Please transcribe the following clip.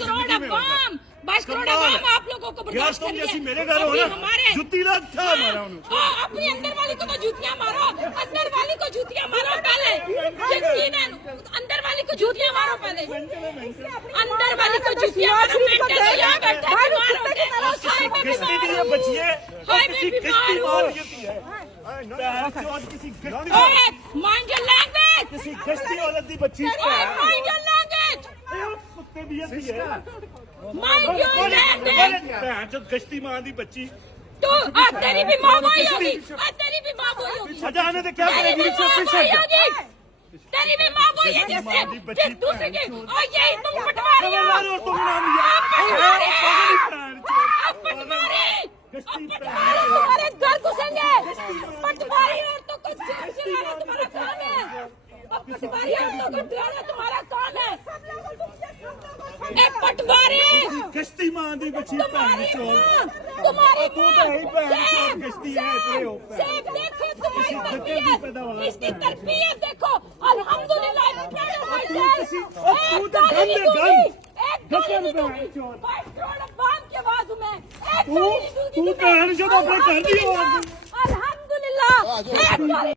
करोड़ अवाम 22 करोड़ अवाम आप लोगों को बर्दाश्त कर रही है। मेरे घर हो ना जुत्ती लाग था मारा उन्होंने। अपनी अंदर वाली को तो जूतियां मारो, अंदर वाली को जूतियां मारो पहले। अंदर वाली को जूतियां मारो पहले, अंदर वाली को जूतियां मारो। मेंटल यहाँ बैठे बीमार होते हाय मैं बीमार हूँ, हाय मैं बीमार हूँ। माइंड योर लैंग्वेज, किसी गश्ती औरत दी बच्ची माइंड योर लैंग्वेज, कुत्ते भी है माइंड योर लैंग्वेज। भैन जो गश्ती मां दी बच्ची तो तेरी भी माँ वही होगी, तेरी भी माँ वही होगी। सजाने तो क्या करेगी? तेरी भी माँ वही है जिससे जिस दूसरे की और ये तुम पटवारी हो, आप पटवारी तुम्हारे घर घुसेंगे। पटवारी औरतों को चिल्लाना तुम्हारा काम है, अब पटवारी औरतों को चिल्लाना तुम्हारा काम है। एक पटवारी गश्ती मां दी बच्ची तुम्हारी तू तो है भैन गश्ती है देखो तुम्हारी तरबियत, इसकी तरबियत देखो। अल्हम्दुलिल्लाह तू तो गंदे गंद 22 करोड़ अवाम की आवाज हूं मैं। तू भैन जो अपने घर दी आवाज अल्हम्दुलिल्लाह